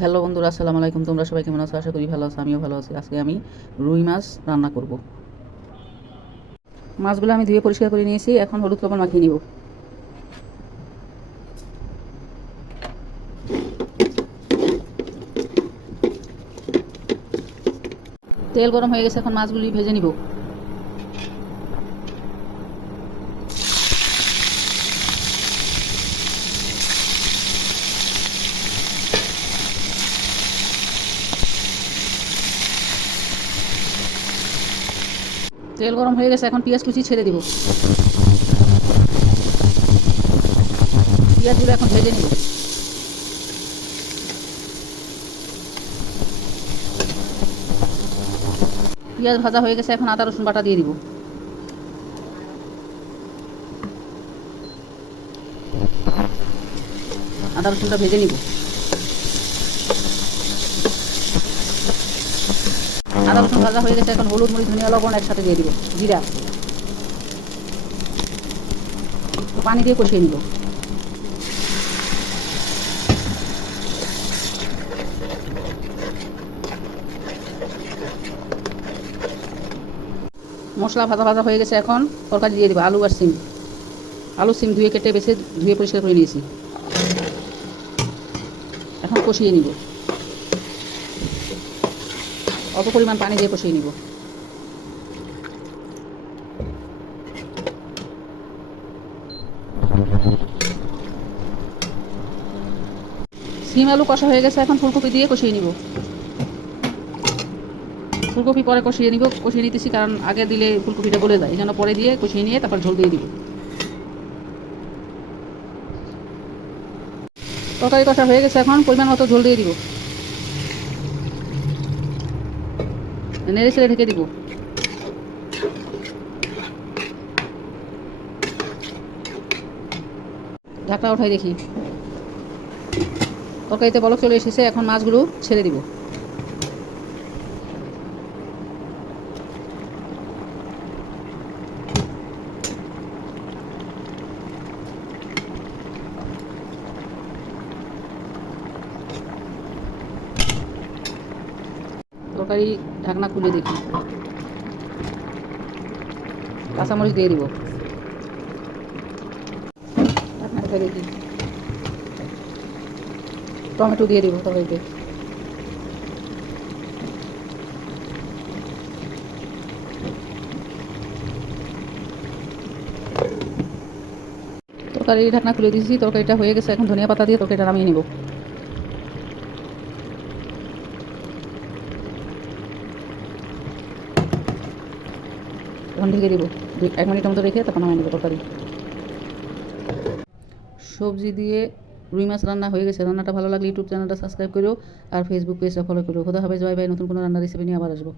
Hello বন্ধুরা, আসসালামু আলাইকুম। তোমরা সবাই কেমন আছো? আশা করি ভালো আছো। আমিও ভালো আছি। আজকে আমি রুই মাছ রান্না করব। মাছগুলো আমি ধুয়ে পরিষ্কার করে নিয়েছি। এখন হলুদ লবণ মাখিয়ে নিব। তেল গরম হয়ে গেছে, এখন মাছগুলি ভেজে নিব। তেল গরম হয়ে গেছে, এখন পেঁয়াজ কুচি ছেড়ে দিব। পেঁয়াজগুলো এখন ভেজে নিব। পেঁয়াজ ভাজা হয়ে গেছে, এখন আদা রসুন বাটা দিয়ে দিব। আদা রসুনটা ভেজে নিব। আদা রসুন ভাজা হয়ে গেছে, এখন হলুদ, মরিচ, ধনিয়া, লবণ একসাথে দিয়ে দিব। জিরা, পানি দিয়ে কষিয়ে নিব। মশলা ভাজা ভাজা হয়ে গেছে, এখন তরকারি দিয়ে দিব। আলু আর সিম, আলু সিম ধুয়ে কেটে বেছে ধুয়ে পরিষ্কার করে নিয়েছি। এখন কষিয়ে নিব। অল্প পরিমাণ পানি দিয়ে কষিয়ে নিব। সিম আলু কষা হয়ে গেছে, এখন ফুলকপি দিয়ে কষিয়ে নিব। ফুলকপি পরে কষিয়ে নিতেছি, কারণ আগে দিলে ফুলকপিটা গলে যায়। এই জন্য পরে দিয়ে কষিয়ে নিয়ে তারপর ঝোল দিয়ে দিব। তরকারি কষা হয়ে গেছে, এখন পরিমাণ মতো ঝোল দিয়ে দিব। নেড়ে ছেড়ে ঢেকে দিব। ঢাকনা উঠাই দেখি। তরকারিতে বলক চলে এসেছে, এখন মাছগুলো ছেড়ে দিব। তরকারি ঢাকনা খুলে দেখি। কাঁচামরিচ দিয়ে দিব। ঢাকনা উঠাই দেখি। টমেটো দিয়ে দিব তরকারিতে। তরকারি ঢাকনা খুলে দিয়েছি, তরকারিটা হয়ে গেছে। এখন ধনিয়া পাতা দিয়ে তরকারিটা নামিয়ে নেব। এখন ঢেকে দিব। 1 মিনিটের মতো রেখে তখন নামিয়ে নেব তরকারি। সবজি দিয়ে রুই মাছ রান্না হয়ে গেছে। রান্নাটা ভালো লাগলে ইউটিউব চ্যানেলটা সাবস্ক্রাইব করো আর ফেসবুক পেজটা ফলো করো। খোদা হাফেজ, বাই বাই। নতুন কোনো রান্নার রেসিপি নিয়ে আবার আসবো।